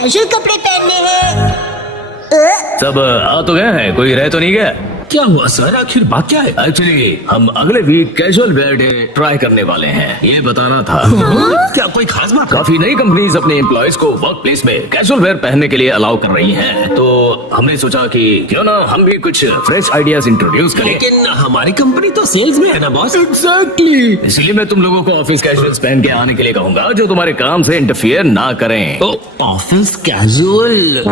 Casual कपड़े पहनने हैं। सब आ तो गए हैं, कोई रह तो नहीं गया? क्या हुआ सर, आखिर बात क्या है? एक्चुअली हम अगले week casual wear day try करने वाले हैं, ये बताना था। क्या कोई खास बात? काफी नई कंपनीज अपने एम्प्लॉयज को वर्क प्लेस में कैजुअल वेयर पहनने के लिए अलाउ कर रही हैं, तो हमने सोचा कि क्यों ना हम भी कुछ फ्रेश आइडियाज इंट्रोड्यूस करें। लेकिन हमारी कंपनी तो सेल्स में है ना बॉस। एग्जैक्टली, इसलिए मैं तुम लोगों को ऑफिस कैजुअल्स पहन के आने के लिए कहूंगा जो तुम्हारे काम से इंटरफियर ना करें। Office casual?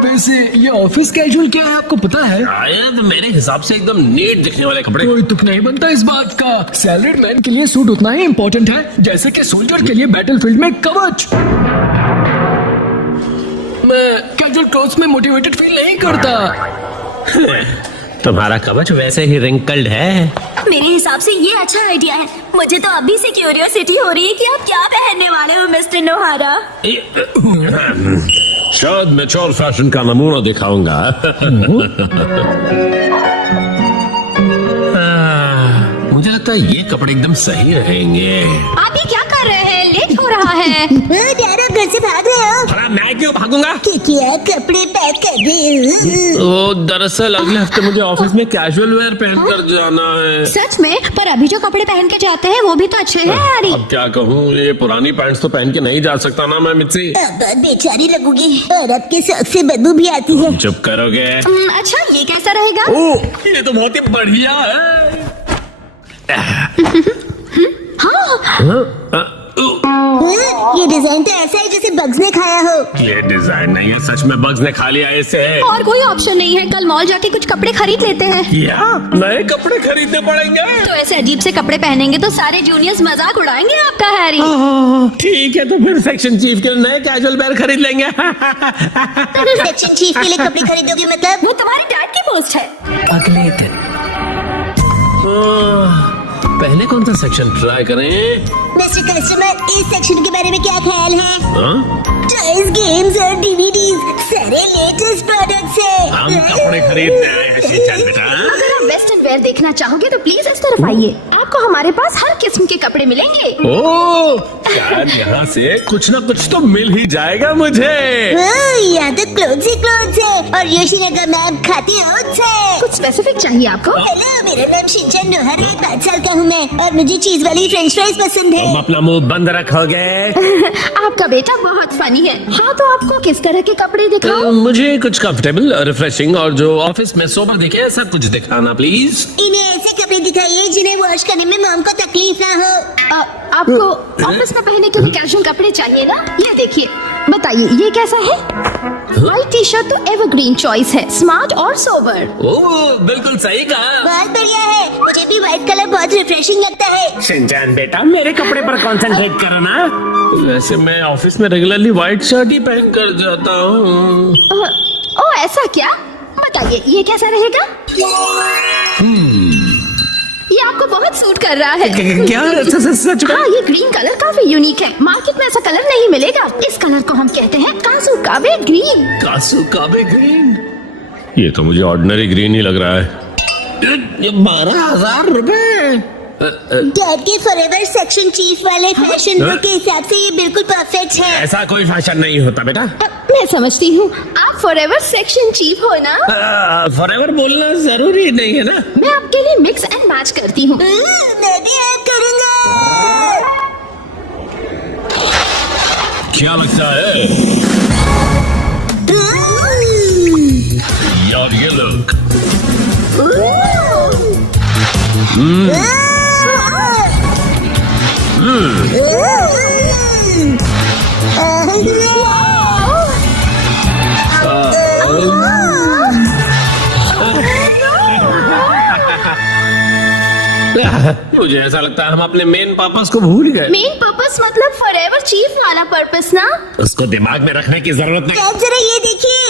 वैसे ये ऑफिस कैजुअल क्या है आपको पता है? शायद मेरे हिसाब से एकदम नीट दिखने वाले कपड़े। कोई तुक नहीं बनता इस बात का। सैलरीड मैन के लिए सूट उतना ही इम्पोर्टेंट है जैसे कि सोल्जर के लिए बैटलफील्ड में कवच। मैं कैजुअल क्लोथ्स में मोटिवेटेड फील नहीं करता। तुम्हारा कवच वैसे ही रिंकल्ड है। मेरे हिसाब से ये अच्छा आइडिया है। मुझे तो अभी से क्यूरियोसिटी हो रही है कि आप क्या पहनने वाले हो मिस्टर नोहारा। शायद मैच्योर फैशन का नमूना दिखाऊंगा। मुझे लगता है ये कपड़े एकदम सही रहेंगे। आप ये क्या कर रहे हैं? लेट हो रहा है। यार आप घर से भाग रहे हो? अरे मैं क्यों भागूंगा? क्या कपड़े पैक कर रहे हो? दरअसल अगले हफ्ते मुझे ऑफिस में कैजुअल वेयर पहनकर जाना है। सच में? पर अभी जो कपड़े पहन के जाते हैं वो भी तो अच्छे हैं यारी। अब क्या कहूँ, ये पुरानी पैंट्स तो पहन के नहीं जा सकता ना मैं मिर्ची। अब बेचारी लगूंगी और आपके शौक से बदबू भी आती है। चुप करोगे? अच्छा ये कैसा रहेगा? ओह, ये तो बहुत ही बढ़िया है। ये डिजाइन तो ऐसा है जैसे बग्स ने खाया हो। ये डिजाइन नहीं है, सच में बग्स ने खा लिया इसे। और कोई ऑप्शन नहीं है, कल मॉल जाके कुछ कपड़े खरीद लेते हैं। क्या नए कपड़े खरीदने पड़ेंगे? तो ऐसे अजीब से कपड़े पहनेंगे तो सारे जूनियर्स मजाक उड़ाएंगे आपका हैरी। ठीक है, तो फिर सेक्शन चीफ के नए कैजुअल वेयर खरीद लेंगे। सेक्शन चीफ के लिए कपड़े खरीदोगे मतलब? वो तुम्हारी डैड की पोस्ट है। अगले दिन पहले कौन सा सेक्शन ट्राई करें? मिस्टर कस्टमर, इस सेक्शन के बारे में क्या ख्याल है? हाँ? टॉयज, गेम्स और डीवीडीज, सारे लेटेस्ट प्रोडक्ट्स हैं। हम कपड़े खरीदने आए हैं शीतल बेटा। अगर आप वेस्टर्न वेयर देखना चाहोगे तो प्लीज इस तरफ आइए, आपको हमारे पास हर किस्म के कपड़े मिलेंगे। ओह, शायद यहाँ से कुछ ना कुछ तो मिल ही जाएगा मुझे। यहाँ तो क्लोथ्स ही क्लोथ्स है और योशिनगा मैम खाते ओट्स है। कुछ स्पेसिफिक चाहिए आपको? हेलो, मेरा नाम शिनचैन नोहारा, 5 साल का हूँ मैं और मुझे चीज वाली फ्रेंच फ्राइज पसंद है। तुम अपना मुंह बंद रखोगे? आपका बेटा बहुत फनी है। हाँ तो आपको किस तरह के कपड़े दिखाऊं? मुझे कुछ कंफर्टेबल, रिफ्रेशिंग और जो ऑफिस में सोबर दिखे ऐसा कुछ दिखाना प्लीज। इन्हें ऐसे कपड़े दिखाइए जिन्हें वॉश करने में मॉम को तकलीफ ना हो। आपको ऑफिस में पहनने के लिए कैजुअल कपड़े चाहिए ना? ये देखिए, बताइए ये कैसा है? व्हाइट टी शर्ट तो एवरग्रीन चॉइस है, स्मार्ट और सोबर। ओह, बिल्कुल सही कहा। बहुत बढ़िया है, मुझे भी व्हाइट कलर बहुत रिफ्रेशिंग लगता है। शिनचैन बेटा, मेरे कपड़े पर कंसंट्रेट करो ना। वैसे मैं ऑफिस में रेगुलरली व्हाइट शर्ट ही पहन कर जाता हूँ। ओ ऐसा क्या? बताइए ये कैसा रहेगा? ये आपको बहुत सूट कर रहा है। क्या सच में? हाँ, ये ग्रीन कलर काफी यूनिक है, मार्केट में ऐसा कलर नहीं मिलेगा। इस कलर को हम कहते हैं कासुकाबे ग्रीन। कासुकाबे ग्रीन? ये तो मुझे ऑर्डिनरी ग्रीन ही लग रहा है। 12,000 रुपए। डैड के फॉरएवर सेक्शन चीफ वाले फैशन बुक के हिसाब से ये बिल्कुल परफेक्ट है। ऐसा कोई फैशन नहीं होता बेटा। मैं समझती हूँ, आप फॉरएवर सेक्शन चीफ हो ना? फॉरएवर बोलना जरूरी नहीं है ना। मैं आपके लिए मिक्स एंड मैच करती हूँ। मैं भी ऐड करूँगा। क्या लगता है यार ये लुक? मुझे ऐसा लगता है हम अपने मेन पर्पस को भूल गए। मेन पर्पस मतलब फॉरएवर चीफ वाला पर्पस ना? उसको दिमाग में रखने की जरूरत नहीं। आप जरा ये देखिए,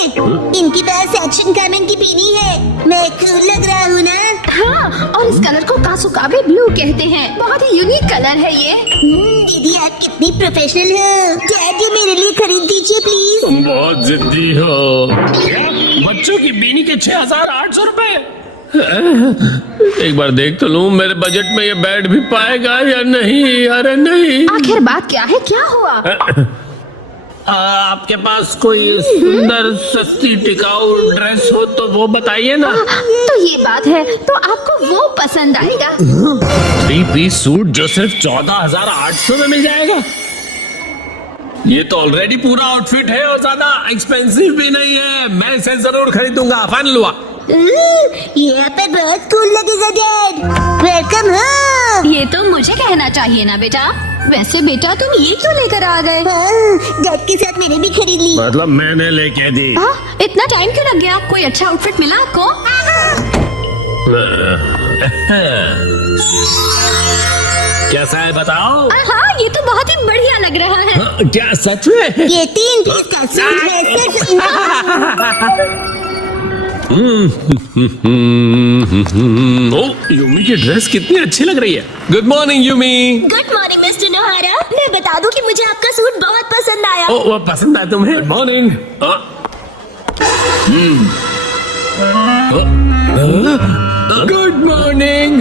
इनके पास एक्शन कामेन की पीनी है। मैं कूल लग रहा हूँ ना? हाँ, और इस कलर को कासुकाबे ब्लू कहते हैं। बहुत ही यूनिक कलर है ये। दीदी आप कितनी प्रोफेशनल हो। डैड ये मेरे लिए खरीद दीजिए प्लीज। तुम बहुत जिद्दी हो। क्या? बच्चों की बीनी के 6,800 रुपए? एक बार देख तो लूं मेरे बजट में ये बैठ भी पाएगा या नहीं। अरे नहीं, आखिर बात क्या है? क्या हुआ? आपके पास कोई सुंदर सस्ती टिकाऊ ड्रेस हो तो वो बताइए ना। तो ये बात है, तो आपको वो पसंद आएगा। 3-piece सूट जो सिर्फ 14,800 में मिल जाएगा। ये तो ऑलरेडी पूरा आउटफिट है और ज्यादा एक्सपेंसिव भी नहीं है। मैं इसे जरूर खरीदूंगा। फाइनल हुआ। यहाँ पे बहुत कूल लगेगा डैड। Welcome home. ये तो मुझे कहना चाहिए ना बेटा। वैसे बेटा तुम ये क्यों लेकर आ गए? डैड के साथ मैंने भी खरीद ली। मतलब मैंने लेके दी। इतना टाइम क्यों लग गया? कोई अच्छा आउटफिट मिला आपको? कैसा है बताओ? हाँ, ये तो बहुत ही बढ़िया लग रहा है। क्या सच में? ये 3 पीस का सूट है सिर्फ। यूमी की ड्रेस कितनी अच्छी लग रही है। Good morning Yumi. Good morning mister नोहारा। मैं बता दूं कि मुझे आपका सूट बहुत पसंद आया। ओ, वो पसंद आया तुम्हें? मॉर्निंग। Good morning.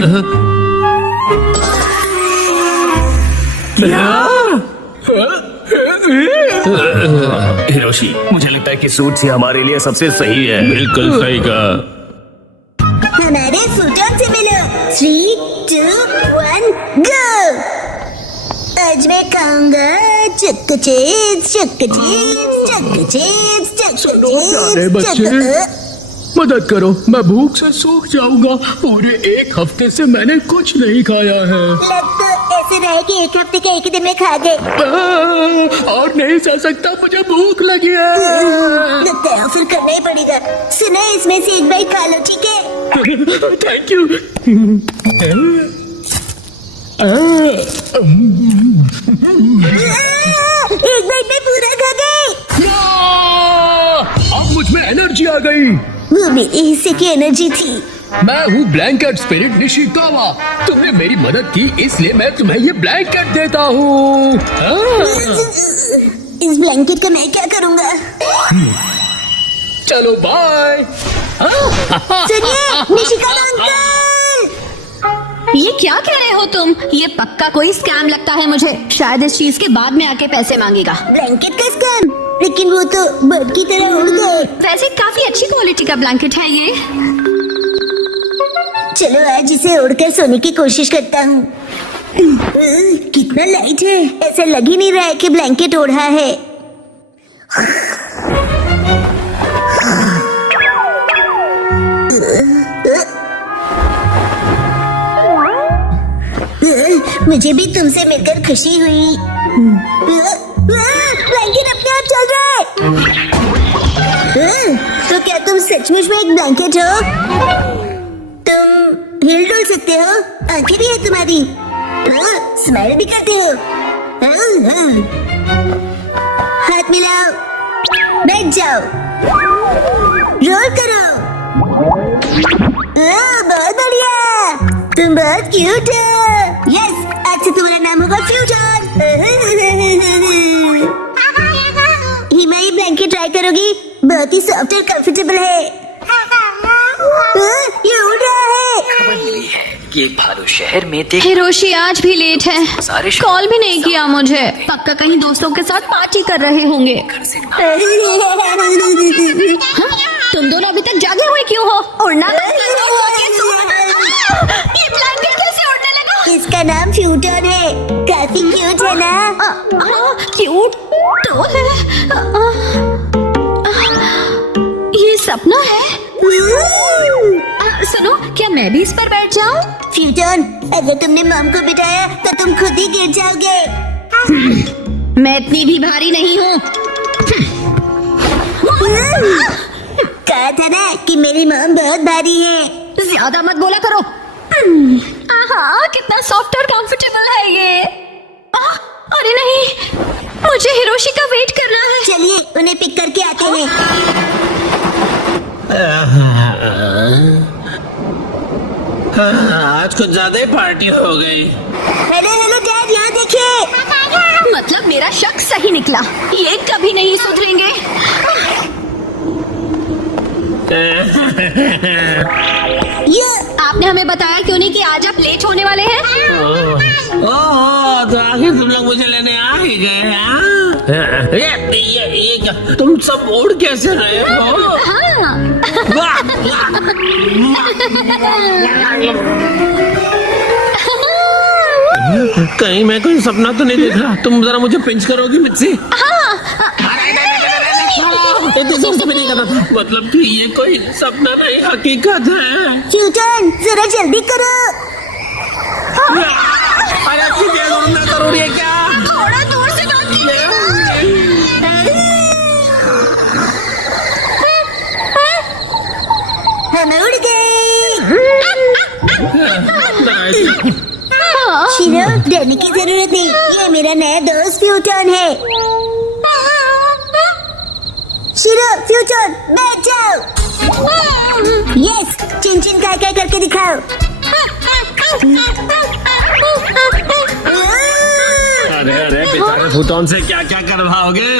हिरोशी, मुझे लगता है कि सूट ही हमारे लिए सबसे सही है। बिल्कुल सही कहा। हमारे सूटों से मिलो। 3, 2, 1 गो। आज मैं खाऊंगा चक्को चिप्स, चक्को चिप्स, चक्को चिप्स, चक्को प्यारे चिप्स, बच्चे। मदद करो, मैं भूख से सूख जाऊंगा। पूरे 1 हफ्ते से मैंने कुछ नहीं खाया है। लग तो ऐसे रहे कि 1 हफ्ते के 1 दिन में खा गए। और नहीं सह सकता, मुझे भूख लगी है। लगता है फिर करना ही पड़ेगा। सुनो, इसमें से एक बाइट खा लो, ठीक है? Thank you. एक बाइट में पूरा खा गए। अब मुझ में एनर्जी आ गई। वो मेरे हिस्से की एनर्जी थी। मैं हूँ ब्लैंकेट स्पिरिट निशिकावा। तुमने मेरी मदद की, इसलिए मैं तुम्हें ये ब्लैंकेट देता हूँ। इस ब्लैंकेट का मैं क्या करूँगा? चलो बाय। सुनिए निशिकावा अंकल, ये क्या कह रहे हो तुम? ये पक्का कोई स्कैम लगता है मुझे। शायद इस चीज के बाद में आके पैसे मांगेगा। ब्लैंकेट का स्कैम? लेकिन वो तो बर्ड की तरह उड़ गए। वैसे काफी अच्छी क्वालिटी का ब्लैंकेट है ये। चलो आज इसे उड़कर सोने की कोशिश करता हूँ। कितना लाइट है, ऐसा लग ही नहीं रहा है कि ब्लैंकेट ओढ़ा है। मुझे भी तुमसे मिलकर खुशी हुई। ब्लैंकेट अपने आप चल रहा है। तो क्या तुम सचमुच में एक ब्लैंकेट हो? तुम हिल डुल सकते हो, आंखें भी है तुम्हारी, स्माइल भी करते हो। हाथ मिलाओ, बैठ जाओ, रोल करो। बहुत बढ़िया, तुम बहुत क्यूट हो। यस, आज से तुम्हारा नाम होगा फ्यूचर। हिमा, ये ब्लैंकेट ट्राई करोगी? बहुत ही सॉफ्ट और कंफर्टेबल है। ये उड़ रहा है। ये भालू शहर में देख। हिरोशी आज भी लेट है, सारे कॉल भी नहीं किया मुझे। पक्का कहीं दोस्तों के साथ पार्टी कर रहे होंगे। तुम दोनों अभी तक जागे हुए क्यों हो? उड़ना ये ब्लैंकेट कैसे उड़ने लगा? इसका नाम फ्यूटन है। काफी क्यूट है ना? क्यूट तो है। ये सपना है। सुनो, क्या मैं भी इस पर बैठ जाऊं? फ्यूटन, अगर तुमने मॉम को बिठाया तो तुम खुद ही गिर जाओगे। मैं इतनी भी भारी नहीं हूँ। कहा था ना कि मेरी मॉम बहुत भारी है। ज्यादा मत बोला करो। कितना सॉफ्ट और कंफर्टेबल है ये। अरे नहीं, मुझे हिरोशी का वेट करना है। चलिए उन्हें पिक करके आते हैं। आज कुछ ज्यादा ही पार्टी हो गई। हेलो हेलो डैड, यहाँ देखिए। मतलब मेरा शक सही निकला, ये कभी नहीं सुधरेंगे। ये आपने हमें बताया क्यों नहीं कि आज आप लेट होने वाले हैं? ओह, तो आखिर तुम लोग मुझे लेने आ ही गए हाँ? ये क्या? तुम सब उड़ कैसे रहे हो? हाँ। वाह, वाह। कहीं मैं कोई सपना तो नहीं देख रहा? तुम जरा मुझे पिंच करोगी मिर्ची? इतनी जोर से भी नहीं करना था। मतलब कि ये कोई सपना नहीं हकीकत है। फ्यूटन जरा जल्दी करो। अरे कितनी दूर में करो ये क्या? थोड़ा दूर से हम उड़ गए। शिरो, डरने की जरूरत नहीं, ये मेरा नया दोस्त फ्यूटन है। शिरो, फ्यूटन बैठ जाओ। यस, चिन चिन काय काय करके दिखाओ। अरे अरे बेचारे फूटोन से क्या क्या करवाओगे?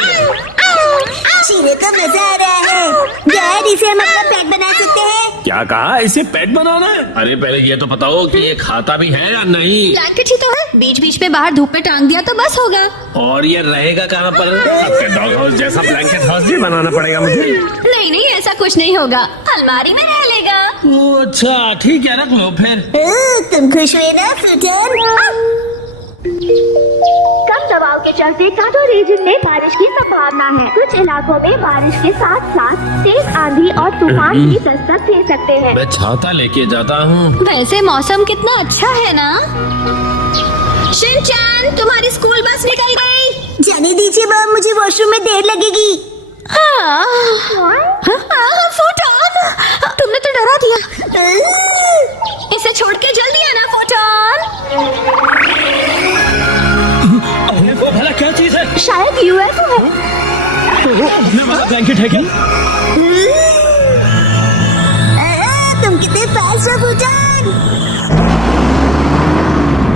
शिरो को मजा आ रहा है। डैड, इसे हम अपना पेट बना सकते हैं। क्या कहा? इसे पेट बनाना है? अरे पहले ये तो बताओ कि ये खाता भी है या नहीं? ब्लैंकेट ही तो है, बीच बीच में बाहर धूप में टांग दिया तो बस होगा। और ये रहेगा कहाँ पर? आपके डॉग हाउस जैसा ब्लैंकेट हाउस भी बनाना पड़ेगा मुझे। नहीं नहीं, ऐसा कुछ नहीं होगा, अलमारी में रह लेगा। ओह, अच्छा ठीक है, रख लो फिर। तुम खुश हुए ना फ्यूटन? कम दबाव के चलते कांटो रीजन में बारिश की संभावना है। कुछ इलाकों में बारिश के साथ साथ तेज आंधी और तूफान भी दस्तक दे सकते हैं। मैं छाता लेके जाता हूँ। वैसे मौसम कितना अच्छा है ना? शिनचैन, तुम्हारी स्कूल बस निकल गई। जाने दीजिए मैम, मुझे वॉशरूम में देर लगेगी। फूटन, तुमने तो डरा दिया। इसे छोड़ के जल्दी आना फूटन। वो भला क्या चीज है? शायद यूएफओ है। अपने वाला ब्लैंकेट है क्या? तुम कितने फास्ट हो फूटन।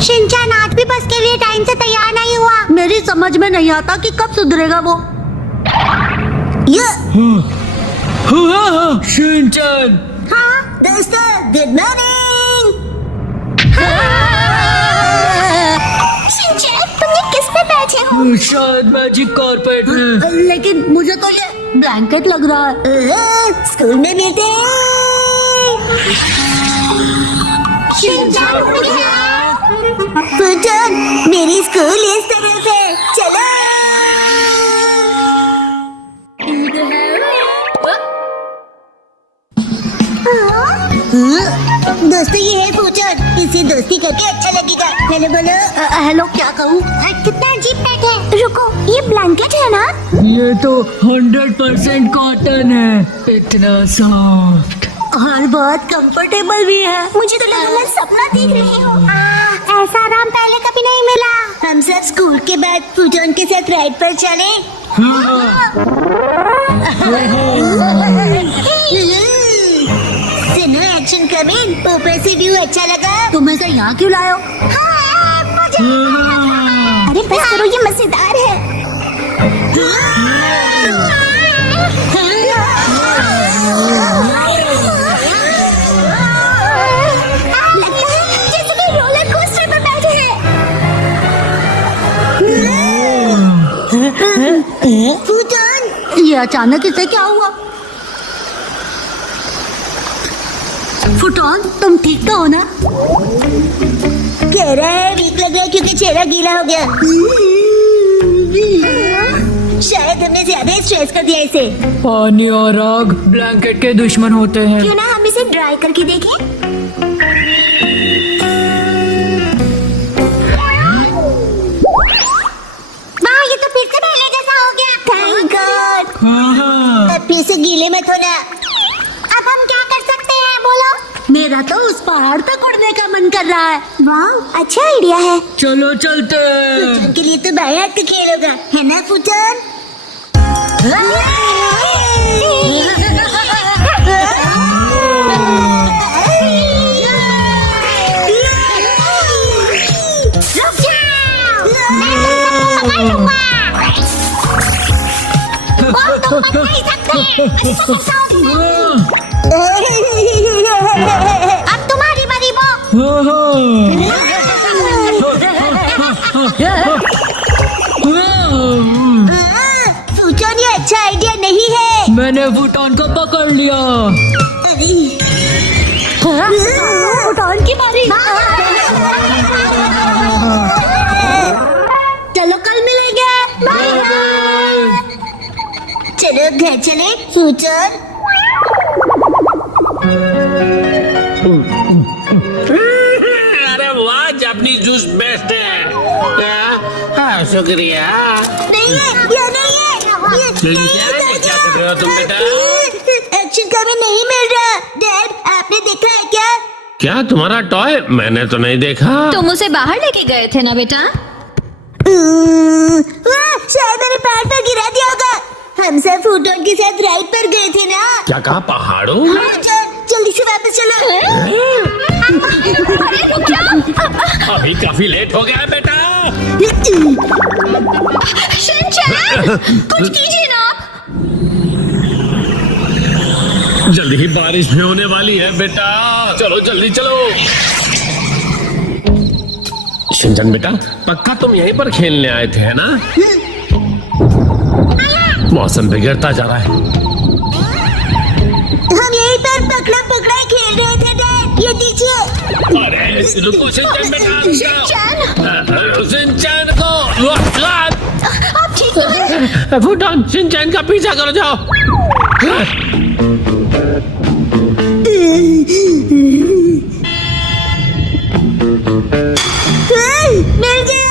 शिनचैन आज भी बस के लिए टाइम से तैयार नहीं हुआ। मेरी समझ में नहीं आता कि कब सुधरेगा वो। शिनचैन, हाँ दोस्तों, गुड मॉर्निंग। शिनचैन, तुम ये किस पे बैठे हो? शायद मैजिक कारपेट में। लेकिन मुझे तो ये ब्लैंकेट लग रहा है। स्कूल में मिलते हैं। शिनचैन, फूटन, मेरी स्कूल इस तरफ है, चलो। दोस्तों, ये है फूटन, इसे दोस्ती करके अच्छा लगेगा। हेलो बोलो। हेलो, क्या कहूँ? कितना अजीब पेट है। रुको, ये ब्लैंकेट है ना? ये तो 100% कॉटन है, इतना सॉफ्ट और बहुत कंफर्टेबल भी है। मुझे तो लगा मैं सपना देख रही हूँ। ऐसा आराम पहले कभी नहीं मिला। हम सब स्कूल के बाद फूटन के साथ राइड पर चले। सुनो, एक्शन कमिंग। ऊपर से व्यू अच्छा लगा। तुम ऐसा यहाँ क्यों लाए हो? अरे बस करो, ये मजेदार है। लगता है जैसे कोई रोलर कोस्टर पर बैठे हैं। फूटन, ये अचानक इसे क्या हुआ? फूटन, तुम ठीक तो हो ना? कह रहा है वीक लग रहा है क्योंकि चेहरा गीला हो गया। शायद हमने ज्यादा स्ट्रेस कर दिया इसे। पानी और आग ब्लैंकेट के दुश्मन होते हैं। क्यों ना हम इसे ड्राई करके देखें? वाह, ये तो फिर से पहले जैसा हो गया। Thank God. अब फिर से गीले मत होना। अब हम क्या कर सकते हैं, बोलो? मेरा तो उस पहाड़ तक उड़ने का मन कर रहा है। वाह, अच्छा आइडिया है। चलो चलते हैं। फूटन के लिए तो बाएं हाथ का खेल होगा, है ना फूटन? रुक जाओ, मैं तुम सबको पकड़ लूंगा। वो तुम पकड़ नहीं सकते। अच्छा कैसा होगा? अब तुम्हारी फूटन ये अच्छा आइडिया नहीं है। मैंने फूटन को पकड़ लिया। फूटन की बारी। चलो कल मिलेंगे। चलो घर चले फूटन। अरे वाह, जापानी जूस बेस्ट है। हाँ, शुक्रिया। नहीं है, ये नहीं है। क्या कर रहे हो तुम बेटा? एक्शन कभी नहीं मिल रहा। डैड, आपने देखा है क्या? क्या तुम्हारा टॉय? मैंने तो नहीं देखा। तुम उसे बाहर लेके गए थे ना बेटा? शायद मैंने पहाड़ पर गिरा दिया होगा। हम सब फूटन के साथ राइड पर गए थे ना। क्या कहा, पहाड़ों में? जल्दी से वापस चलो। अरे रुक जा। अभी काफी लेट हो गया है बेटा। शिनचैन, कुछ कीजिए ना आप। जल्दी ही बारिश भी होने वाली है बेटा। चलो जल्दी चलो। शिनचैन बेटा, पक्का तुम यहीं पर खेलने आए थे है ना? मौसम बिगड़ता जा रहा है। हम यहीं पर पकड़ा पकड़ा खेल रहे थे डैड। ये दीजिए। अरे रुको शिनचैन बेटा। शिनचैन, शिनचैन को आप ठीक तो हैं? फूटन, शिनचैन का पीछा करो, जाओ। मिल गया।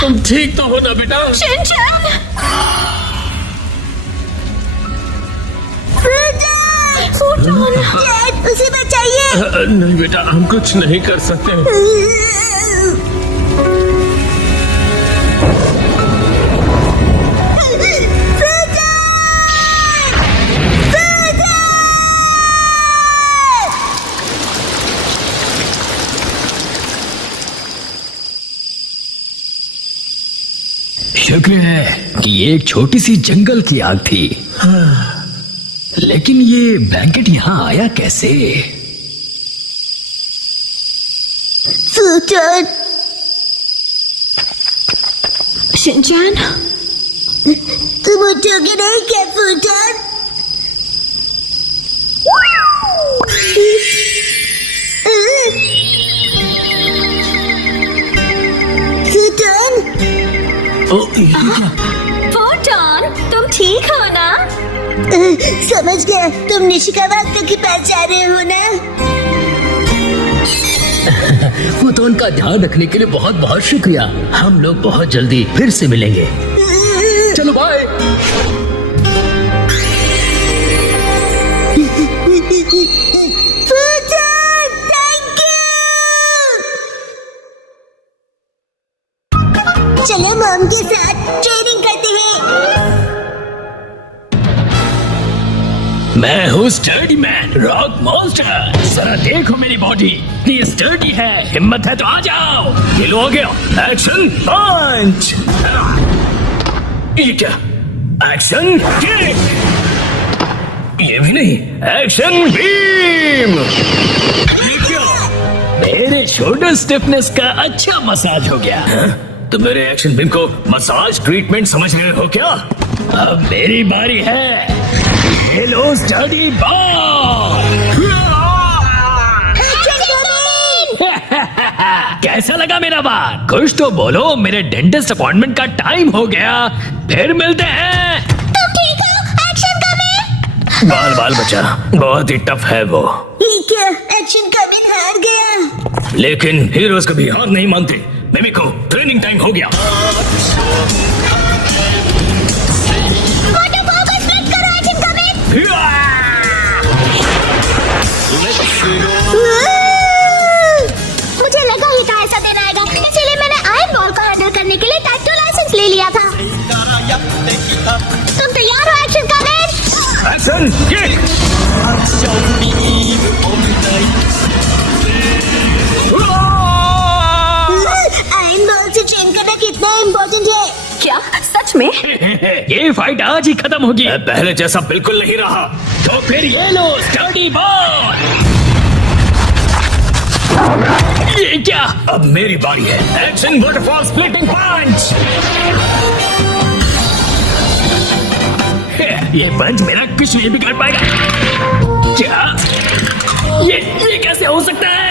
तुम ठीक तो हो ना बेटा? शिनचैन, डैड, उसे बचाइए। नहीं बेटा, हम कुछ नहीं कर सकते। शुक्र है कि ये एक छोटी सी जंगल की आग थी। लेकिन ये ब्लैंकेट यहाँ आया कैसे? फूटन, शिनचैन, तुम उठोगे नहीं क्या फूटन? फूटन, फूटन, तुम ठीक हो ना? समझ गया। तुम निशिका वास्तव के पास जा रहे हो ना? फूटन का ध्यान रखने के लिए बहुत बहुत शुक्रिया। हम लोग बहुत जल्दी फिर से मिलेंगे। चलो बाय। फूटन, थैंक यू। चलो मॉम के साथ ट्रेनिंग करते हैं। मैं हूँ स्टर्डी मैन, रॉक मॉन्स्टर। जरा देखो मेरी बॉडी, ये स्टर्डी है। हिम्मत है तो आ जाओ। ये लो, आ गया। एक्शन पंच। ये क्या? Action kick. ये भी नहीं। Action beam. ये क्या? मेरे शोल्डर स्टिफनेस का अच्छा मसाज हो गया। तो मेरे एक्शन बीम को मसाज ट्रीटमेंट समझ रहे हो क्या? अब मेरी बारी है। ये लो स्टर्डी बॉल। कैसा लगा मेरा बाल? कुछ तो बोलो, मेरे डेंटिस्ट अपॉइंटमेंट का टाइम हो गया। फिर मिलते हैं। तुम ठीक हो? Action coming. बाल बाल बचा, बहुत ही टफ है वो, ये क्या? एक्शन कमिंग हार गया। लेकिन हीरोज कभी हार नहीं मानते। मिमिको, ट्रेनिंग टाइम हो गया। वाटरफॉल को स्प्लिट करो, एक्शन कमिंग। मुझे लगा ही था ऐसा दिन आएगा, इसीलिए मैंने आयरन बॉल को हैंडल करने के लिए टाइप 2 लाइसेंस ले लिया था। तुम तैयार हो action coming? Action kick. Iron ball से ट्रेन करना कितना इम्पोर्टेंट है। क्या सच में? ये फाइट आज ही खत्म होगी। पहले जैसा बिल्कुल नहीं रहा। तो फिर ये लो स्टडी बॉल। ये क्या? अब मेरी बारी है। एक्शन वाटरफॉल स्प्लिटिंग पंच। ये पंच मेरा कुछ नहीं बिगाड़ पाएगा। क्या? ये कैसे हो सकता है?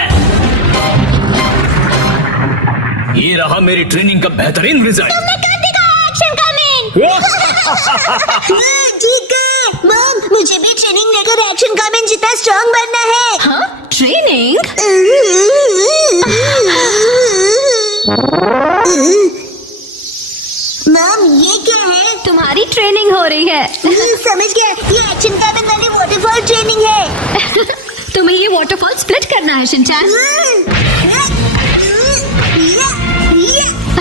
ये रहा मेरी ट्रेनिंग का बेहतरीन रिजल्ट। तुमने कर दिखाया एक्शन कमिंग। ठीक है मॉम, मुझे भी ट्रेनिंग लेकर एक्शन कमिंग जितना स्ट्रांग बनना है। हाँ, ट्रेनिंग? मॉम ये क्या है? तुम्हारी ट्रेनिंग हो रही है। समझ गया, ये एक्शन कमिंग वाली वाटरफॉल ट्रेनिंग है। तुम्हें ये वाटरफॉल स्प्लिट करना है शिनचैन।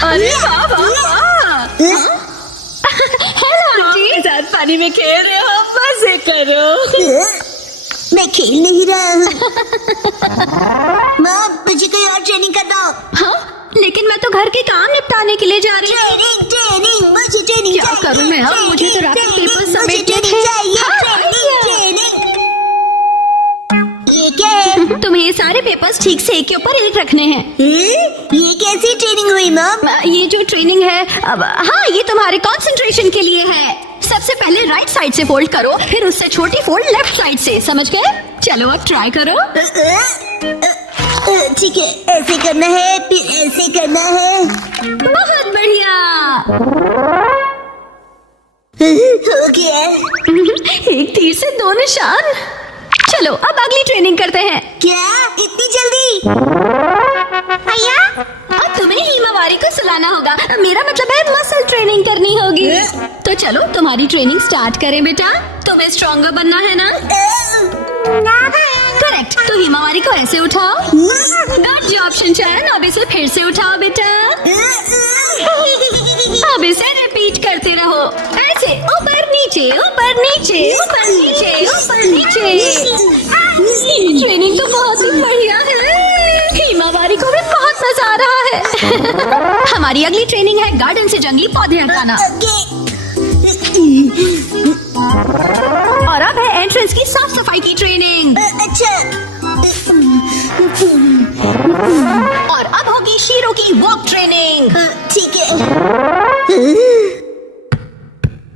अरे वाह वाह वाह। हेलो आंटी, साथ पानी में खेल रहे हो, मजे करो। मैं खेल नहीं रहा हूँ। मॉम मुझे कोई और ट्रेनिंग कर दो। हाँ, लेकिन मैं तो घर के काम निपटाने के लिए जा रही हूँ। ट्रेनिंग मुझे ट्रेनिंग क्या करूँ मैं अब? मुझे तो रात में पेपर समेटने थे। हाँ, ट्रेनिंग। ये क्या है? तुम्हें ये सारे पेपर्स ठीक से एक के ऊपर एक रखने हैं। ये कैसी ट्रेनिंग हुई मॉम? ये जो ट्रेनिंग है अब, हाँ, ये तुम्हारे कंसंट्रेशन के लिए है। सबसे पहले राइट साइड से फोल्ड करो, फिर उससे छोटी फोल्ड लेफ्ट साइड से, समझ गए? चलो अब ट्राई करो। ठीक है, ऐसे करना है, फिर ऐसे करना है। बहुत बढ़िया। हो गया। एक तीर से दो निशान। चलो अब अगली ट्रेनिंग करते हैं। क्या इतनी जल्दी? भैया, अब तुम्हें हिमावारी को सुलाना होगा। मेरा मतलब है मसल ट्रेनिंग करनी होगी। तो चलो तुम्हारी ट्रेनिंग स्टार्ट करें बेटा। तुम्हें स्ट्रॉन्गर बनना है ना? करेक्ट। तो हिमावारी को ऐसे उठाओ। Good job Shinchan. अब इसे फिर से उठाओ बेटा। अब इसे रिपीट करते रहो, ऐसे ऊपर नीचे ऊपर नीचे ऊपर नीचे ऊपर नीचे। ट्रेनिंग तो बहुत ही बढ़िया है। हिमावारी को भी बहुत मजा आ रहा है। हमारी अगली ट्रेनिंग है गार्डन से जंगली पौधे हटाना। और अब है एंट्रेंस की साफ सफाई की ट्रेनिंग। अच्छा। और अब होगी शीरो की वॉक ट्रेनिंग। ठीक है।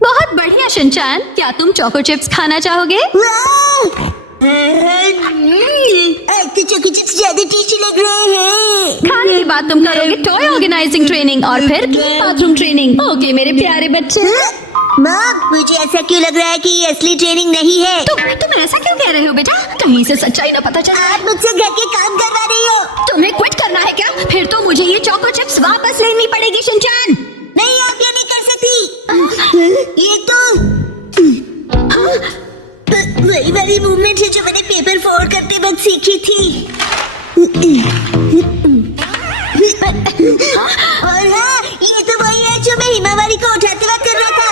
बहुत बढ़िया शिनचैन। क्या तुम चोको चिप्स खाना चाहोगे? आज तो चोको चिप्स ज्यादा टेस्टी लग रहे हैं। खाने के बाद तुम करोगे टॉय ऑर्गेनाइजिंग ट्रेनिंग और फिर बाथरूम ट्रेनिंग। ओके मेरे प्यारे बच्चे। मॉम मुझे ऐसा क्यों लग रहा है कि ये असली ट्रेनिंग नहीं है? तुम ऐसा क्यों कह रहे हो बेटा? कहीं से सच्चाई ना पता चला। आप मुझसे घर के काम करवा रही हो। तुम्हें क्विट करना है क्या? फिर तो मुझे ये चोको चिप्स वापस लेनी पड़ेगी शिनचैन। नहीं आप ये नहीं कर सकती। ये तो वही वाली मूवमेंट है जो मैंने पेपर फोल्ड करते वक्त सीखी थी। और हाँ, ये तो वही है जो मैं हिमावारी को उठाते वक्त कर रहा था।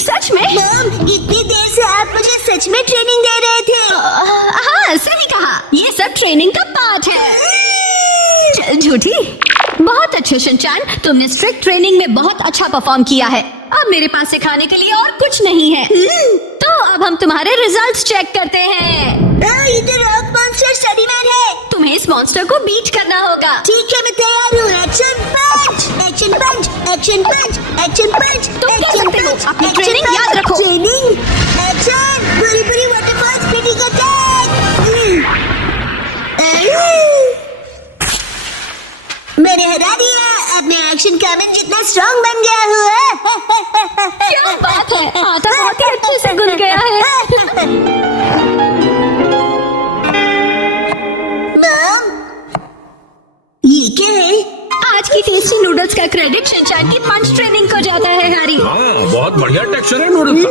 सच में? मॉम इतनी देर से आप मुझे सच में ट्रेनिंग दे रहे थे। हाँ सही कहा, ये सब ट्रेनिंग का पार्ट है। चल झूठी। बहुत अच्छे शिनचैन, तुमने स्ट्रिक्ट ट्रेनिंग में बहुत अच्छा परफॉर्म किया है। अब मेरे पास सिखाने के लिए और कुछ नहीं है। तो अब हम तुम्हारे रिजल्ट्स चेक करते हैं। ये तो रॉक मॉन्स्टर स्टडी मैन है। तुम्हें इस मॉन्स्टर को बीट करना होगा। ठीक है मैं तैयार हूँ। एक्शन पंच, एक्शन पंच, एक्शन पंच, एक्शन पंच। तुम कर सकते हो। अपनी ट्रेनिंग याद रखो। ट्रेनिंग एक्शन पूरी पूरी waterfall speeding attack. Credit Shinchan की पंच ट्रेनिंग को जाता है हैरी। हाँ, बहुत बढ़िया टेक्सचर है नूडल्स का।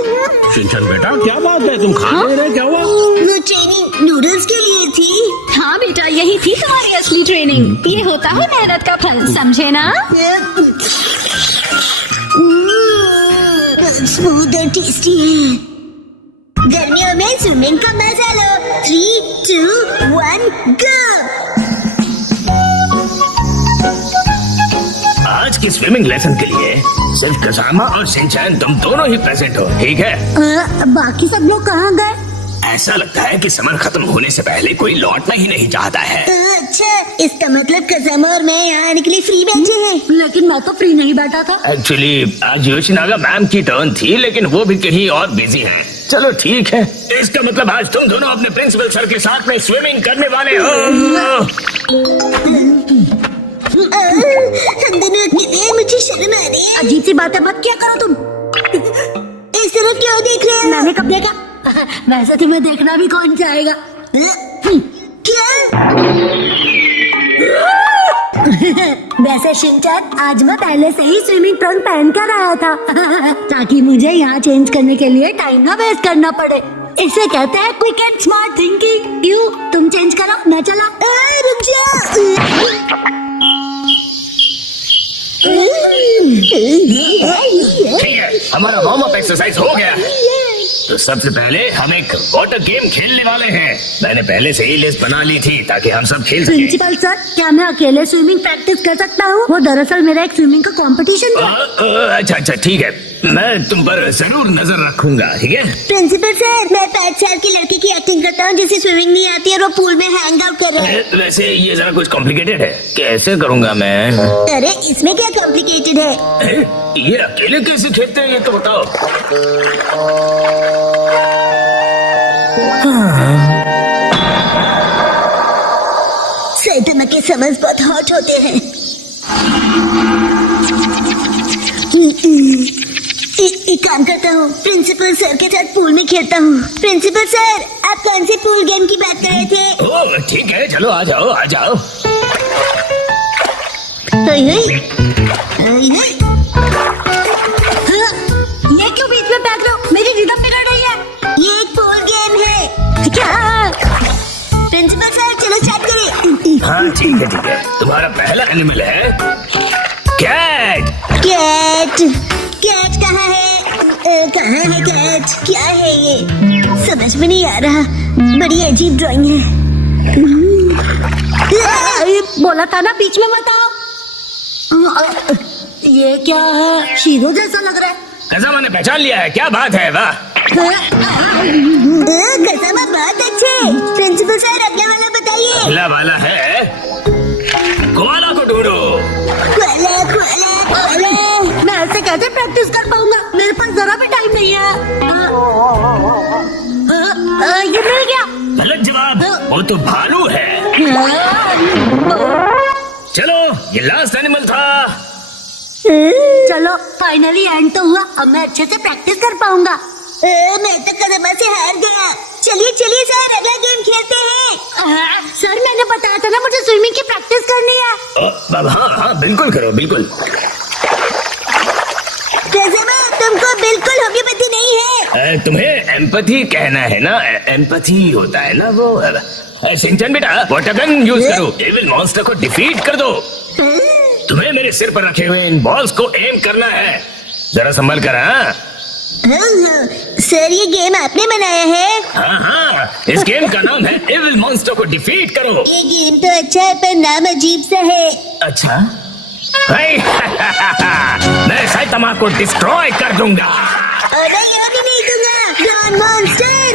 शिनचैन बेटा क्या बात है, तुम खा नहीं रहे, क्या हुआ? वो ट्रेनिंग नूडल्स के लिए थी। हाँ बेटा, यही थी तुम्हारी असली ट्रेनिंग। ये होता है मेहनत का फल, समझे ना? स्मूथ और टेस्टी है। गर्मियों में स्विमिंग का मजा लो। 3, 2, 1 गो। आज की स्विमिंग लेसन के लिए सिर्फ कसामा और शिनचैन तुम दोनों ही प्रेजेंट हो, ठीक है? बाकी सब लोग कहाँ गए? ऐसा लगता है कि समर खत्म होने से पहले कोई लौटना ही नहीं चाहता है। अच्छा, इसका मतलब कसामा और मैं यहाँ आने के लिए फ्री बैठे हैं। लेकिन मैं तो फ्री नहीं बैठा था। एक्चुअली आज योशिनागा मैम की टर्न थी, लेकिन वो भी कहीं और बिजी हैं। चलो ठीक है, इसका मतलब आज तुम दोनों अपने प्रिंसिपल सर के साथ में स्विमिंग करने वाले हो। हम दोनों अकेले हैं, मुझे शर्म आ रही है। अजीब सी बातें मत क्या करो तुम। इस तरफ क्यों देख रहे हो? मैंने कब देखा? वैसे तुम्हें देखना भी कौन चाहेगा? क्या? वैसे शिनचैन, आज मैं पहले से ही स्विमिंग ट्रंक पहन कर आया था ताकि मुझे यहाँ चेंज करने के लिए टाइम ना वेस्ट करना पड़े। इसे कहते हैं क्विक एंड स्मार्ट थिंकिंग। क्यों, तुम चेंज करो, मैं चला। रुक जा। ठीक है, हमारा वार्म अप एक्सरसाइज हो गया। तो सबसे पहले हम एक वाटर गेम खेलने वाले हैं। मैंने पहले से ही लिस्ट बना ली थी ताकि हम सब खेल सकें। प्रिंसिपल सर, क्या मैं अकेले स्विमिंग प्रैक्टिस कर सकता हूँ? वो दरअसल मेरा एक स्विमिंग का कंपटीशन था। अच्छा ठीक है, मैं तुम पर जरूर नजर रखूंगा, ठीक है? प्रिंसिपल सर, मैं 5 साल की लड़के की एक्टिंग करता हूँ जिसे स्विमिंग नहीं आती और वो पूल में हैंग आउट कर रहा है। वैसे ये जरा कुछ कॉम्प्लिकेटेड है, कैसे करूंगा मैं? अरे इसमें क्या कॉम्प्लिकेटेड है? ये अकेले कैसे खेलते हैं ये तो बताओ। सैटमा के समझ बहुत हॉट होते हैं। एक काम करता हूँ, प्रिंसिपल सर के साथ पूल में खेलता हूँ। प्रिंसिपल सर, आप कौन से पूल गेम की बात कर रहे थे? ओह ठीक है, चलो आ जाओ आ जाओ। ये क्यों बीच में बैठ रहे हो? मेरी रिदम बिगड़ रही है। ये एक पूल गेम है। क्या? प्रिंसिपल सर, चलो स्टार्ट करें। हाँ ठीक है, तुम्हारा पहला एनिमल है कैट। कैट? कैट कहाँ है? कहाँ है कैट? क्या है ये? समझ में नहीं आ रहा। बड़ी अजीब ड्राइंग है। बोला था ना बीच में मत आओ। ये क्या है? शीरो जैसा लग रहा है। कसामा ने पहचान लिया है, क्या बात है? वाह, कसामा बहुत अच्छे। प्रिंसिपल सर, अगला वाला बताइए। अगला वाला है कोआला को ढूंढो। Koala koala koala. मैं ऐसे कैसे प्रैक्टिस कर पाऊंगा? मेरे पास जरा भी टाइम नहीं है। ये मिल गया। गलत जवाब, वो तो भालू है। चलो, ये लास्ट एनिमल था। चलो फाइनली एंड तो हुआ। अब मैं अच्छे से प्रैक्टिस कर पाऊंगा। मैं तो कदमा से हार गया। चलिए चलिए सर, अगला गेम खेलते हैं। सर, मैंने बताया था ना मुझे स्विमिंग की प्रैक्टिस करनी है। हाँ बिल्कुल करो, बिल्कुल। कदमा, तुमको बिल्कुल होम्योपैथी नहीं है। तुम्हें एम्पैथी कहना है ना? एम्पैथी होता है ना वो। शिनचैन बेटा, वाटर गन यूज करो, एविल मॉन्स्टर को डिफीट कर दो। तुम्हें मेरे सिर पर रखे हुए इन बॉल्स को एम करना है, जरा संभल कर। हाँ सर, ये गेम आपने बनाया है? हाँ, इस गेम का नाम है एविल मॉन्स्टर को डिफीट करो। ये गेम तो अच्छा है पर नाम अजीब सा है। अच्छा मैं साइतामा को डिस्ट्रॉय कर दूंगा। नहीं, अभी नहीं दूंगा। Run monster.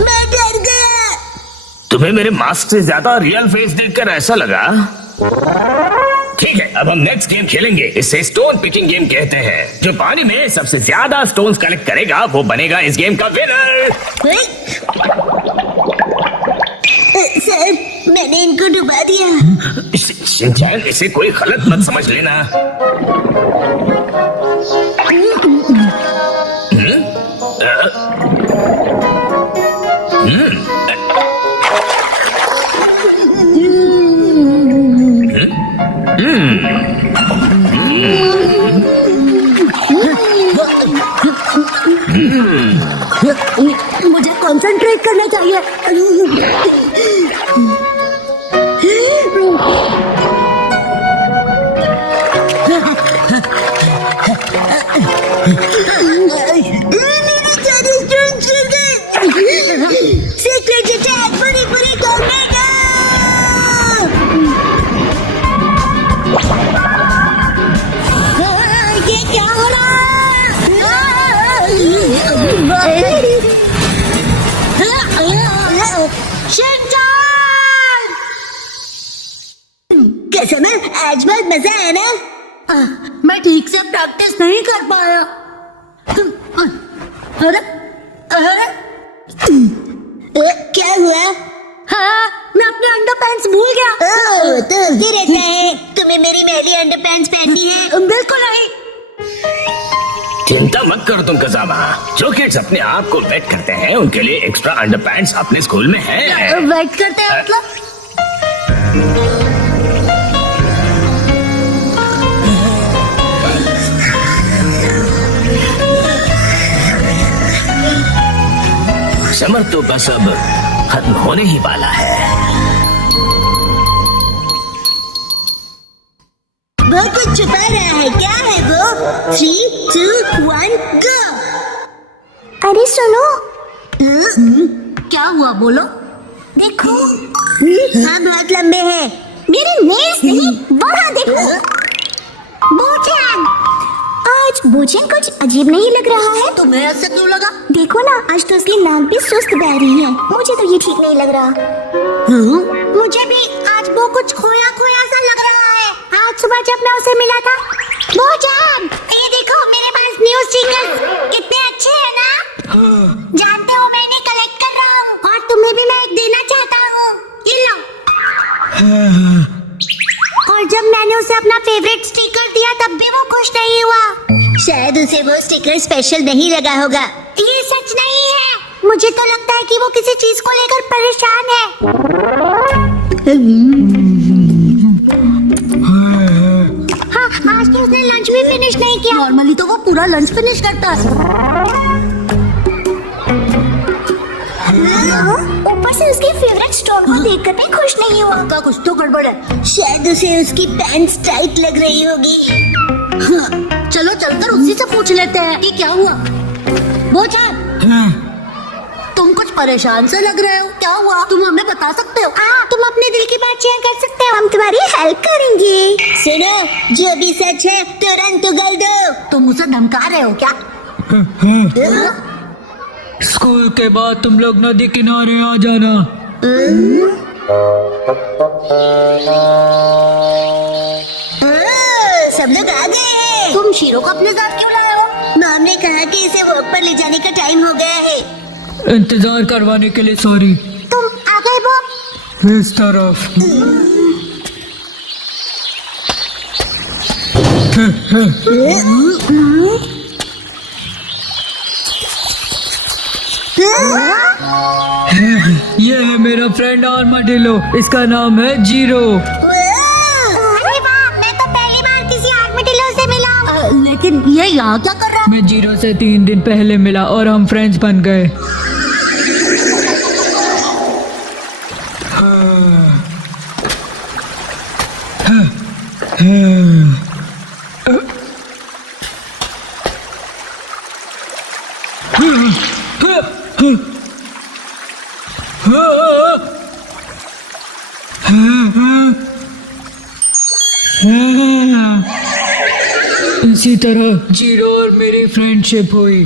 मैं डर गया। तुम्हें मेरे मास्क से ज्यादा रियल फेस देखकर ऐसा लगा? ठीक है, अब हम नेक्स्ट गेम खेलेंगे। इसे स्टोन पिकिंग गेम कहते हैं। जो पानी में सबसे ज्यादा स्टोन्स कलेक्ट करेगा वो बनेगा इस गेम का विनर। सर, मैंने इनको डुबा दिया। शिनचैन, इसे कोई गलत मत समझ लेना। मुझे कंसंट्रेट करना चाहिए। सीक्रेट अटैक पूरी पूरी टोर्नेडो। ये क्या हो रहा है? कसम है, आज बहुत मजा आया ना। मैं ठीक से प्रैक्टिस नहीं कर पाया। अरे क्या हुआ? हाँ, मैं अपने अंडरपैंट्स भूल गया। तो होते रहता है। तुम्हें मेरी मैली अंडरपैंट्स पहननी है? बिल्कुल नहीं। चिंता मत करो तुम कजामा, जो किड्स अपने आप को वेट करते हैं उनके लिए एक्स्ट्रा अंडरपैंट्स अपने स्कूल में हैं। वेट करते हैं मतलब? समर तो बस अब खत्म होने ही वाला है। वो कुछ छुपा रहा है, क्या है वो? 3, 2, 1 गो। अरे सुनो। क्या हुआ बोलो? देखो। हाँ, बहुत लंबे हैं। मेरे नेल्स नहीं, वहाँ देखो। बोचन, आज बोचन कुछ अजीब नहीं लग रहा है। तुम्हें ऐसे क्यों लगा? देखो ना, आज तो उसकी नाक भी सुस्त बह रही है। मुझे तो ये ठीक नहीं लग रहा। मुझे भी आज वो कुछ खोया खोया सा लग रहा है। आज सुबह जब मैं उसे मिला था। बोचन, ये देखो मेरे पास न्यू स्टिकर्स कितने अच्छे हैं ना? जानते हो मैं इन्हें कलेक्ट कर रहा हूँ और तुम्हें भी मैं एक देना चाहता हूँ। ये लो। और जब मैंने उसे अपना फेवरेट स्टिकर दिया तब भी वो खुश नहीं हुआ। शायद उसे वो स्टिकर स्पेशल नहीं लगा होगा। ये सच नहीं है। मुझे तो लगता है कि वो किसी चीज को लेकर परेशान है। हाँ, आज तो उसने लंच भी फिनिश नहीं किया। नॉर्मली तो वो पूरा लंच फिनिश करता है। ऊपर से उसके फेवरेट स्टोन को देखकर भी खुश नहीं हुआ। उनका कुछ तो गड़बड़ है। शायद उसे उसकी पैंट्स टाइट लग रही होगी। चलो चलकर उसी से पूछ लेते हैं कि क्या हुआ। बोचन, तुम कुछ परेशान से लग रहे हो, क्या हुआ? तुम हमें बता सकते हो? तुम अपने दिल की बात शेयर कर सकते हो, हम तुम्हारी हेल्प करेंगे। सुनो, जो भी सच है तुरंत उगल दो। तुम उसे धमका रहे हो क्या? स्कूल के बाद तुम लोग नदी किनारे आ जाना। सब लोग आ गए। तुम शीरो को अपने साथ क्यों लाए हो? मॉम ने कहा कि इसे वॉक पर ले जाने का टाइम हो गया है। इंतजार करवाने के लिए सॉरी। तुम आ गए वो? इस तरफ। ये है मेरा फ्रेंड आर्माडिलो, इसका नाम है जीरो। अरे वाह, मैं तो पहली बार किसी आर्माडिलो से मिला। लेकिन ये यहाँ क्या कर रहा है? मैं जीरो से 3 दिन पहले मिला और हम फ्रेंड्स बन गए। इसी तरह जीरो और मेरी फ्रेंडशिप हुई।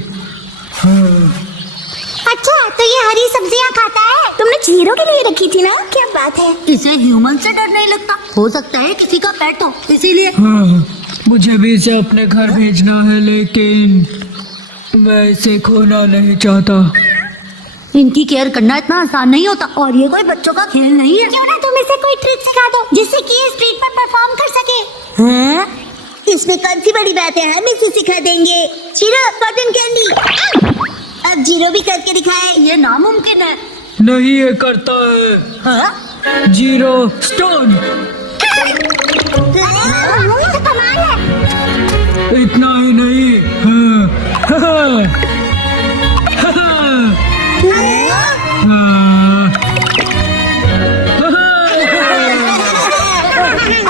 अच्छा, तो ये हरी सब्जियाँ खाता है? तुमने जीरो के लिए रखी थी ना? क्या बात है। इसे ह्यूमन से डर नहीं लगता? हो सकता है किसी का पेट हो, इसीलिए। हाँ, मुझे भी इसे अपने घर भेजना है, लेकिन मैं इसे खोना नहीं चाहता। इनकी केयर करना इतना आसान नहीं होता और ये कोई बच्चों का खेल नहीं है। क्यों ना तुम इसे कोई ट्रिक सिखा दो जिससे कि ये स्ट्रीट पर परफॉर्म कर सके। हाँ? इसमें कौन सी बड़ी बात है, हम इसे सिखा देंगे। Zero, cotton candy. अब जीरो भी करके दिखाए। ये नामुमकिन है। नहीं ये करता है। हाँ? Zero stone. तो कमाल है। इतना ही नहीं। हाँ, हाँ,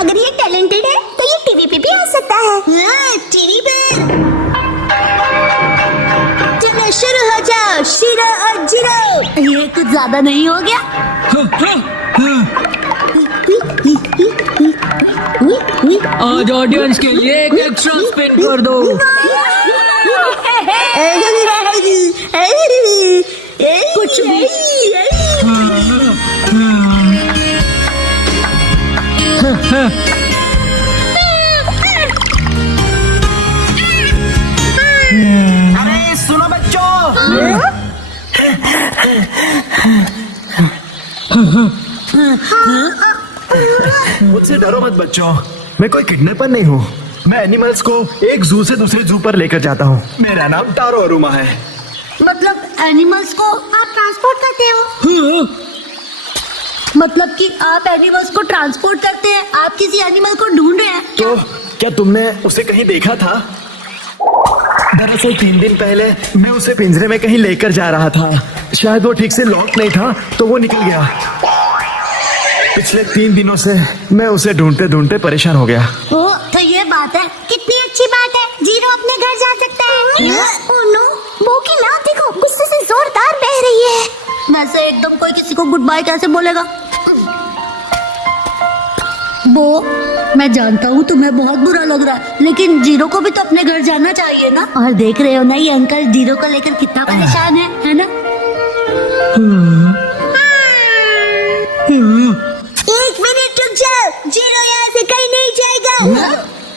अगर ये टैलेंटेड है तो ये टीवी पे भी आ सकता है। टीवी पर। चलो शुरू हो जाओ, शीरो और जीरो। ये कुछ ज्यादा नहीं हो गया? आज ऑडियंस के लिए एक एक्स्ट्रा स्पिन कर दो। कुछ भी। अरे सुनो बच्चों, मुझसे डरो मत बच्चों, मैं कोई किडनैपर नहीं हूँ। मैं एनिमल्स को एक जू से दूसरे जू पर लेकर जाता हूँ। मेरा नाम तारो अरुमा है। मतलब एनिमल्स को आप ट्रांसपोर्ट करते हो? मतलब कि आप एनिमल्स को ट्रांसपोर्ट करते हैं? आप किसी एनिमल को ढूंढ रहे हैं? तो क्या तुमने उसे कहीं देखा था? दरअसल 3 दिन पहले मैं उसे पिंजरे में कहीं लेकर जा रहा था। शायद वो ठीक से लॉक नहीं था तो वो निकल गया। पिछले 3 दिनों से मैं उसे ढूंढते ढूंढते परेशान हो गया। ओ, तो ये बात है। कितनी अच्छी बात है, जीरो अपने घर जा सकता है। ओह नो, बो की नाक देखो, गुस्से से जोरदार बह रही है। वैसे एकदम कोई किसी को गुड बाय कैसे बोलेगा? बो, मैं जानता हूँ तुम्हें बहुत बुरा लग रहा है, लेकिन जीरो को भी तो अपने घर जाना चाहिए ना। और देख रहे हो ना ये अंकल जीरो को लेकर कितना परेशान है ना? एक मिनट रुक जाओ, जीरो यहाँ से कहीं नहीं जाएगा।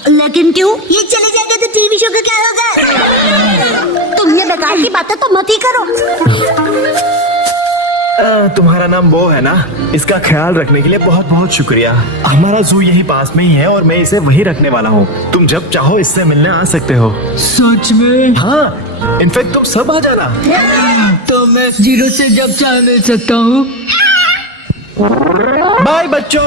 लेकिन क्यों? ये चले जाएगा तो टीवी शो का क्या होगा? तुम ये बेकार की बातें तो मत ही करो। तुम्हारा नाम वो है ना? इसका ख्याल रखने के लिए बहुत बहुत शुक्रिया। हमारा जू यही पास में ही है और मैं इसे वही रखने वाला हूँ। तुम जब चाहो इससे मिलने आ सकते हो। सच में? हाँ, इनफैक्ट तुम सब आ जाना। तो मैं जीरो से जब चाहे मिल सकता हूँ। बाय बच्चों।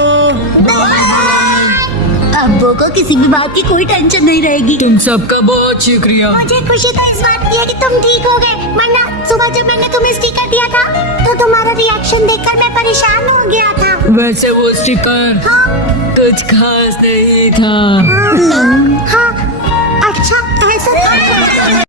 अब बो को किसी भी बात की कोई टेंशन नहीं रहेगी। तुम सबका बहुत शुक्रिया। मुझे खुशी तो इस बात की है कि तुम ठीक हो गए, वरना सुबह जब मैंने तुम्हें स्टिकर दिया था तो तुम्हारा रिएक्शन देखकर मैं परेशान हो गया था। वैसे वो स्टिकर हाँ, कुछ खास नहीं था। हाँ,